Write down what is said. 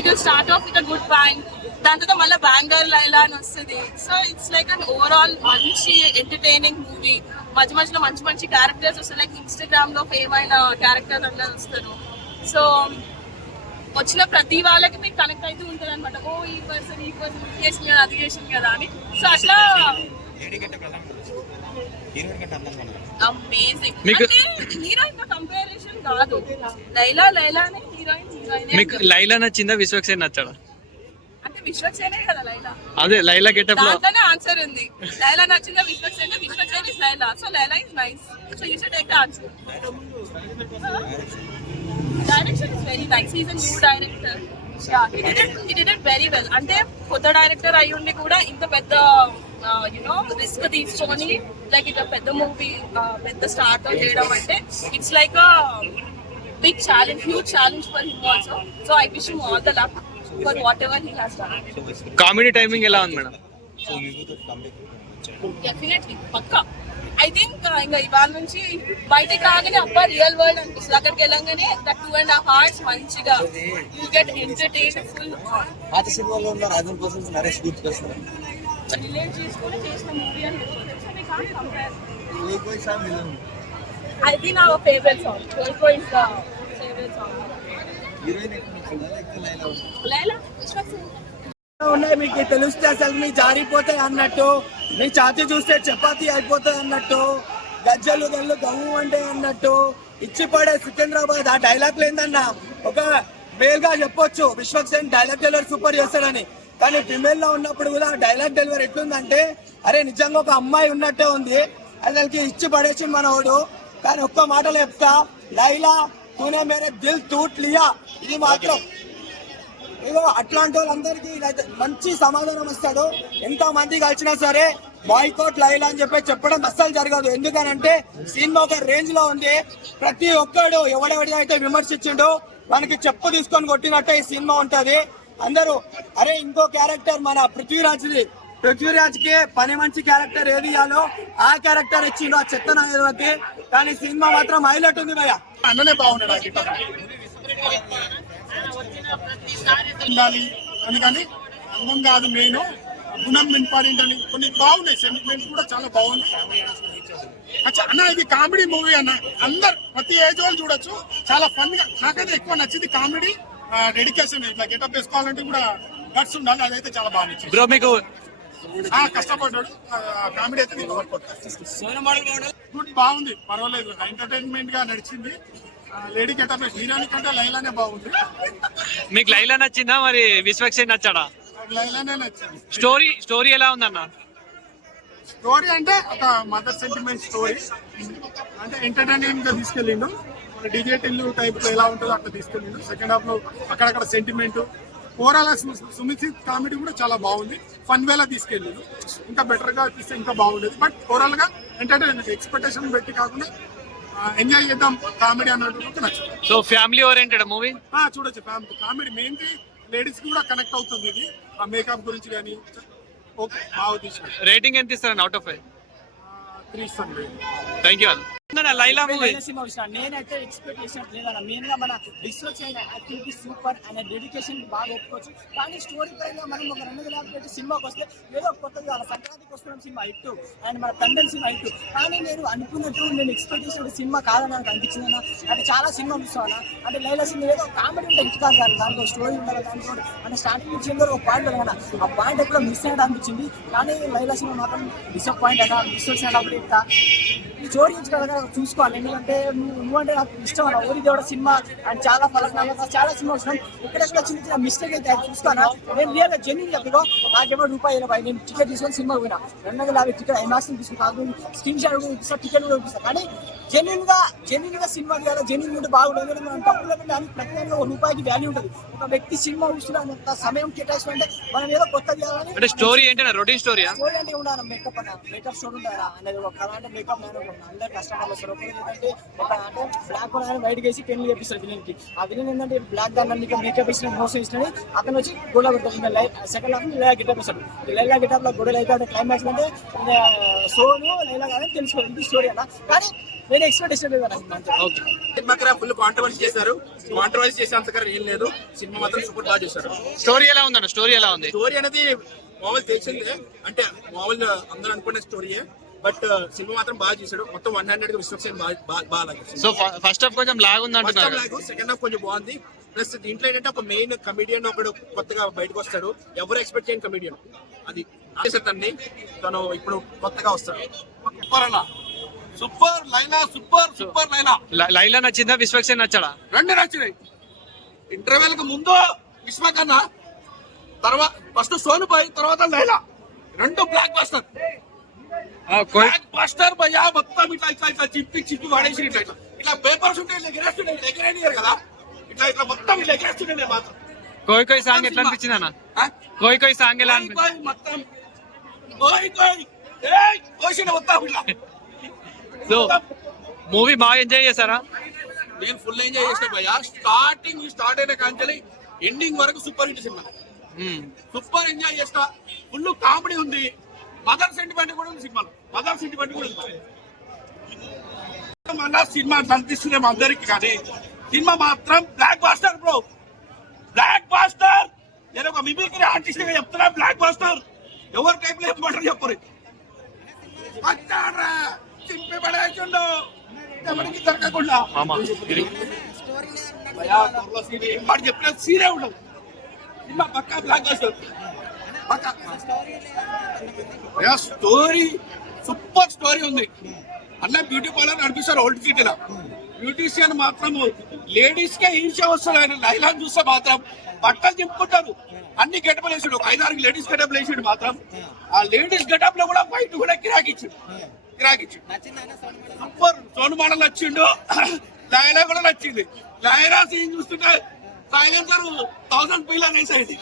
It will start of with a good bang, దాని తర్వాత మళ్ళీ బ్యాంగర్ లైలా అని వస్తుంది. So it's like an overall మంచి ఎంటర్టైనింగ్ మూవీ. మధ్య మధ్యలో మంచి మంచి క్యారెక్టర్స్ వస్తాయి, లైక్ ఇన్స్టాగ్రామ్ లో ఫేమ్ అయిన క్యారెక్టర్స్ అందరూ వస్తారు. సో వచ్చిన ప్రతి వాళ్ళకి మీకు కనెక్ట్ అవుతూ ఉంటుంది అనమాట. ఓ ఈ పర్సన్ ఇది చేసింది కదా, అది చేసింది కదా అని. సో అట్లా అమేజింగ్. హీరోయిన్ తో కంపారిజన్ కాదు, లైలా లైలానే, హీరోయిన్ హీరోయిన్. మీకు లైలా నచ్చిందా, విశ్వక్సేన్ నచ్చాడా? అంటే విశ్వక్సేనే కదా లైలా. అదే లైలా గెటప్ లో దాంట్లోనే ఆన్సర్ ఉంది. లైలా నచ్చిందా Vishwaksen, Vishwaksen is Laila. So Laila is nice. So you should take the answer. Direction is very nice. He is a new director. He did it very well. అంటే కొత్త డైరెక్టర్ అయి ఉండి కూడా ఇంత పెద్ద యునో రిస్క్ తీసుకొని లైక్ ఇట్లా పెద్ద మూవీ పెద్ద స్టార్ట్ చేయడం అంటే it's like a big challenge, huge challenge for him also. So I wish him all the luck for whatever he has done. Comedy timing ఎలా ఉంది మేడం? డెఫినెట్లీ పక్కా. I think ఇంకా ఇవాళ నుంచి బయటకు రాగానే అబ్బా రియల్ వరల్డ్ అనిపిస్తుంది. అక్కడికి వెళ్ళగానే ద 2.5 hours మంచిగా you get entertain full. Relate చేసుకొని చేసిన మూవీ అని అది నా ఫేవరెట్ సాంగ్. కోల్కో is the favourite song. Laila ఉన్నాయి మీకు తెలిస్తే అసలు మీ జారిపోతాయి అన్నట్టు, మీ ఛాతీ చూస్తే చపాతీ అయిపోతాయి అన్నట్టు, గజ్జలు గల్లు గవ్వు అంటే అన్నట్టు ఇచ్చి పడే సికింద్రాబాద్. ఆ డైలాగ్ లేదన్నా ఒక మేల్ గా చెప్పొచ్చు విశ్వక్సేన్ డైలాగ్ డెలివరీ సూపర్ చేస్తాడని, కానీ ఫిమేల్ లో ఉన్నప్పుడు కూడా డైలాగ్ డెలివరీ ఎట్లుందంటే అరే నిజంగా ఒక అమ్మాయి ఉన్నట్టే ఉంది. అసలుకి ఇచ్చి పడేసి మనోడు. కానీ ఒక్క మాటలో చెప్తా, లైలా తూనే మేరే దిల్ టూట్ లియా. ఇది మాత్రం ఇగో అట్లాంటి వాళ్ళందరికీ మంచి సమాధానం వస్తాడు. ఎంత మంది కలిసినా సరే బాయ్కాట్ లైలా అని చెప్పడం అస్సలు జరగదు. ఎందుకనంటే సినిమా ఒక రేంజ్ లో ఉంది. ప్రతి ఒక్కడు ఎవడెవడైతే విమర్శించిండో మనకి చెప్పు తీసుకొని కొట్టినట్టే ఈ సినిమా ఉంటది. అందరూ అరే ఇంకో క్యారెక్టర్ మన పృథ్వీరాజ్ కి పని మంచి క్యారెక్టర్ ఏది ఇవ్వాలో ఆ క్యారెక్టర్ ఇచ్చిండు ఆ చెత్త నాయకులకి. కానీ సినిమా మాత్రం హైలైట్ ఉంది భయ్య. అన్ననే బాగున్నాడు ఉండాలి అందుకని అందం కాదు మెయిన్ గుణం ఇంపార్టెంట్ అని కొన్ని బాగున్నాయి. సెంటిమెంట్ కూడా చాలా బాగుంది. అన్న ఇది కామెడీ మూవీ అన్న, అందరు ప్రతి ఏజ్ వాళ్ళు చూడొచ్చు. చాలా ఫన్ గా నాకైతే ఎక్కువ నచ్చింది కామెడీ, డెడికేషన్. ఇట్లా గెటప్ వేసుకోవాలంటే కూడా గట్స్ ఉండాలి. అదైతే చాలా బాగా నచ్చింది బ్రో. మీకు కష్టపడ్డాడు. కామెడీ అయితే గుడ్ బాగుంది, పర్వాలేదు, ఎంటర్టైన్మెంట్ గా నడిచింది. లేడీ గెటప్ హీరోయిన్ కంటే లైలానే బాగుంది. మీకు లైలా నచ్చిందా మరి విశ్వక్సేన్ నచ్చాడా? లైలానే నచ్చింది. స్టోరీ ఎలా ఉందన్న? స్టోరీ అంటే ఒక మదర్ సెంటిమెంట్ స్టోరీ, అంటే ఎంటర్టైనింగ్ గా తీసుకెళ్ళిండు. డిజేటిల్ టైప్ లో ఎలా ఉంటుందో అట్లా తీసుకెళ్ళిండు. సెకండ్ హాఫ్ లో అక్కడక్కడ సెంటిమెంట్, ఓవరాల్ సుమిత్ కామెడీ కూడా చాలా బాగుంది. ఫన్ వేలా తీసుకెళ్ళిండు. ఇంకా బెటర్ గా తీస్తే ఇంకా బాగుండేది. బట్ ఓవరాల్ గా ఎంటర్టైన్మెంట్ ఎక్స్పెక్టేషన్ పెట్టి కాకుండా ఎంజాయ్ చేద్దాం కామెడీ అన్నట్టు నచ్చింది. సో ఫ్యామిలీ ఓరియంటెడ్ మూవీ చూడొచ్చు. ఫ్యామిలీ కామెడీ మెయిన్లీ లేడీస్ కూడా కనెక్ట్ అవుతుంది ఇది. ఆ మేకప్ గురించి కానీ ఓకే బాగా తీసుకోండి. రేటింగ్ ఎంత ఇస్తారని అవుట్ ఆఫ్ 5? 3 ఇస్తాను. Thank you. లైలా మూవీ నేనైతే ఎక్స్పెక్ట్ చేసినట్టు లేదన్న. మెయిన్ గా మన విశ్వక్సేన్ యాక్టివిటీ సూపర్ అనే డెడికేషన్ బాగా ఒప్పుకోవచ్చు. కానీ స్టోరీ పరంగా మనం ఒక 2 పెట్టి సినిమాకి వస్తే ఏదో కొత్తగా సంక్రాంతికి వస్తున్న సినిమా హిట్ అండ్ మన తండ్రి సినిమా హిట్. కానీ నేను అనుకున్నట్టు నేను ఎక్స్పెక్ట్ చేసిన సినిమా కాదని నాకు అనిపించింది అన్న. అంటే చాలా సినిమా చూస్తాను అంటే లైలా సినిమా ఏదో కామెడీ ఉంటే హిట్ కాదు కానీ దాంట్లో స్టోరీ ఉండాలి. దాంట్లో అంటే స్టార్టింగ్ నుంచి ఏదో ఒక పాయింట్ కదా, ఆ పాయింట్ ఎప్పుడో మిస్ అయ్యడం అనిపించింది. కానీ లైలా సినిమా మాత్రం డిసప్పాయింట్ అన్న. విశ్వక్సేన్ అప్పుడు చెప్తా స్టోరీ కదా చూసుకోవాలి. ఎందుకంటే నువ్వంటే నాకు ఇష్టం అన్న. ఊరి దేవుడ సినిమా అండ్ చాలా ఫలకనామా చాలా సినిమా వచ్చినాం. ఎక్కడెక్కడ చిన్న చిన్న మిస్టేక్ అయితే అది చూసుకోనా. నేను రియల్గా జెన్యున్ చెప్పిగో నాకేమో ₹20 నేను టికెట్ తీసుకొని సినిమాకి పోయినా. 250 టికెట్ ఐమాక్స్ తీసుకుంటాను. స్క్రీన్ షాట్ కూడా ఇప్పిస్తా, టికెట్ కూడా ఇప్పిస్తాను. కానీ జెన్యున్ గా సినిమా కదా, జెన్యున్ ఉంటే బాగుంటుంది. మనం తప్పులు దానికి ప్రతిదానికి ₹1 వాల్యూ ఉంటుంది. ఒక వ్యక్తి సినిమా చూస్తున్నా సమయం కేటాయిస్తుంటే మనం ఏదో కొత్త చేయాలని. అంటే స్టోరీ ఏంటంటే రొటీన్ స్టోరీ అంటే ఉండాలి. మేకప్ అన్న మేకప్ స్టోరీ ఉండాలి అనేది ఒక కళ. అంటే మేకప్ అందరు కస్టమర్లు వస్తారు. ఏంటంటే ఒక అంటే బ్లాక్ బయటకు వేసి పెళ్లి చేపిస్తారు విలన్ కి. ఆ విలన్ ఏంటంటే బ్లాక్ దాన్ని మేకప్ ఇచ్చిన మోసం ఇచ్చిన అతను వచ్చి గొడవ పెడతాడు. సెకండ్ హాఫ్ లైలా గెటప్ ఇస్తాడు. లైలా గెటప్ లో గొడవలు అయితే క్లైమాక్స్ అంటే సోను లైలా కానీ తెలుసుకోవాలి. ఇది స్టోరీ అన్న. కానీ నేను ఎక్స్పెక్టేషన్ లేదు అన్న. సినిమాకి ఫుల్ కాంట్రవర్సీ చేశారు. కాంట్రవర్సీ చేసేంతకరం ఏం లేదు. సినిమా మాత్రం సూపర్ బాగా చేశారు. స్టోరీ ఎలా ఉందన్న? స్టోరీ ఎలా ఉంది? స్టోరీ అనేది మామూలు తెలిసిందే, అంటే మామూలు అందరూ అనుకునే స్టోరీయే. బట్ సినిమా మాత్రం బాగా చేశాడు. మొత్తం 100 విశ్వక్సేన్ బాగా లాగేశాడు. సో ఫస్ట్ హాఫ్ కొంచెం లాగ్ ఉంది అంటున్నారు. సెకండ్ హాఫ్ కొంచెం బాగుంది. ప్లస్ దీంట్లో ఏంటంటే ఒక మెయిన్ కమిడియన్ ఒకడు కొత్తగా బయటకు వస్తాడు. ఎవరు ఎక్స్పెక్ట్ చేయని కమిడియన్ అది తన్ని తను ఇప్పుడు కొత్తగా వస్తాడు. Super Laila, super Laila. లైలా నచ్చిందా, విశ్వక్సేన్ నచ్చాడా? రెండు నచ్చినాయి. ఇంటర్వెల్ కు ముందు విశ్వకన్నా, తర్వాత ఫస్ట్ సోనుబాయ్, తర్వాత లైలా. రెండు బ్లాక్ బస్టర్. బ్లాక్ బస్టర్ భయ్యా. మొత్తం ఇట్లా చిప్పి వాడేసి ఇట్లా పేపర్స్ ఉంటే ఎగరేనియరు కదా, ఇట్లా మొత్తం ఇట్లా ఎగరేస్తుండే మాత్రం. కోయి సాంగ్ ఎట్లా అనిపించింది అన్న? కోయి సాంగ్ ఎలా అనిపించింది? మొత్తం కోసిన మొత్తం ఇట్లా. సో మూవీ బాగా ఎంజాయ్ చేశారా? నేను ఫుల్ ఎంజాయ్ చేసిన భయ్యా. స్టార్ట్ అయిన కాంచెలి ఎండింగ్ వరకు super hit cinema. Super enjoy చేస్తా. ఫుల్ కామెడీ ఉంది. మదర్ సెంటిమెంట్ కూడా ఉంది సినిమాలో. మదర్ సెంటిమెంట్ కూడా ఉంది. మళ్ళా సినిమా కనిపిస్తుంది మా అందరికి, కానీ సినిమా మాత్రం blockbuster bro. Blockbuster. నేను ఒక మిమిక్రీ ఆర్టిస్ట్ గా చెప్తున్నా, బ్లాక్ బాస్టర్. ఎవరి టైప్ లో చెప్పమంటారు చెప్పరు. చింపి పడేసిండు ఎవరికి దొరకకుండా. వాడు చెప్పిన సీరే ఉండవు. సినిమా పక్కా బ్లాక్ బాస్టర్. పక్కా స్టోరీ, సూపర్ స్టోరీ ఉంది. అన్న బ్యూటీ పార్లర్ నడిపిస్తారు ఓల్డ్ సిటీలో. బ్యూటీషియన్ మాత్రం లేడీస్ కే ఈర్ష్య వస్తుంది. ఆయన లైలా చూస్తే మాత్రం బట్టలు చింపుకుంటారు. అన్ని గెటప్లు వేసాడు. ఒక 5-6 లేడీస్ గెటప్లు వేసాడు. మాత్రం ఆ లేడీస్ గెటప్ లో కూడా వైట్ కూడా కిరాకిచ్చాడు. సూపర్. సోను మోడల్ నచ్చిండు. లైలా కూడా నచ్చింది. లైలా సీన్ చూస్తుంటే సైలెన్సర్ 1000 పిల్లలు వేసేది.